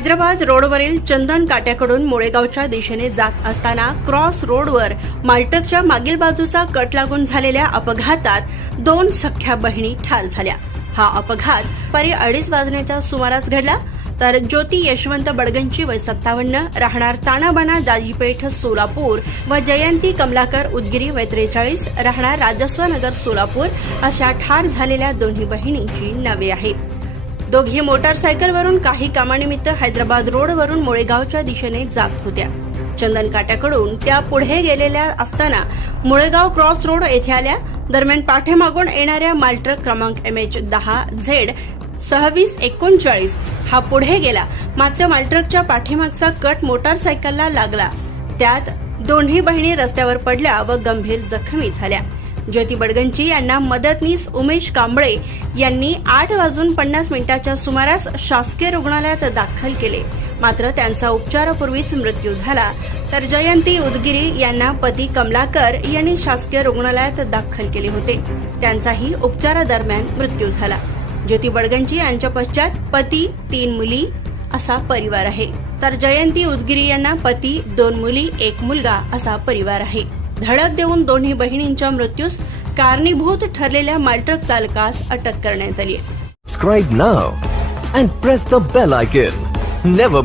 हैदराबाद रोडवरील चंदन काट्याकडून मुळेगावच्या दिशेने जात असताना क्रॉस रोडवर माल्टरच्या मागील बाजूचा कट लागून झालेल्या अपघातात दोन सख्या बहिणी ठार झाल्या. हा अपघात परी अडीच वाजण्याच्या सुमारास घडला. तर ज्योती यशवंत बडगंची वय सत्तावन्न राहणार ताणाबाणा दाजीपेठ सोलापूर व जयंती कमलाकर उदगिरी वय त्रेचाळीस राहणार राजस्वनगर सोलापूर अशा ठार झालेल्या दोन्ही बहिणींची नावे आहेत. दोघी मोटारसायकलवरून काही कामानिमित्त हैदराबाद रोडवरून मुळेगावच्या दिशेने जात होत्या. चंदन काट्याकडून त्या पुढे गेलेल्या असताना मुळेगाव क्रॉस रोड येथे आल्या. दरम्यान पाठीमागून येणाऱ्या मालट्रक क्रमांक एम एच दहा झेड सहावीस एकोणचाळीस हा पुढे गेला. मात्र मालट्रकच्या पाठीमागचा कट मोटारसायकलला लागला. त्यात दोन्ही बहिणी रस्त्यावर पडल्या व गंभीर जखमी झाल्या. ज्योती बडगंची यांना मदतनीस उमेश कांबळे यांनी आठ वाजून पन्नास मिनिटाच्या सुमारास शासकीय रुग्णालयात दाखल केले. मात्र त्यांचा उपचारापूर्वीच मृत्यू झाला. तर जयंती उदगिरी यांना पती कमलाकर यांनी शासकीय रुग्णालयात दाखल केले होते. त्यांचाही उपचारादरम्यान मृत्यू झाला. ज्योती बडगंची यांच्या पश्चात पती तीन मुली असा परिवार आहे. तर जयंती उदगिरी यांना पती दोन मुली एक मुलगा असा परिवार आहे. धडक देऊन दोन्ही बहिणींच्या मृत्यूस कारणीभूत ठरलेल्या मालट्रक चालकास अटक करण्यात आली scribe now press the bell icon never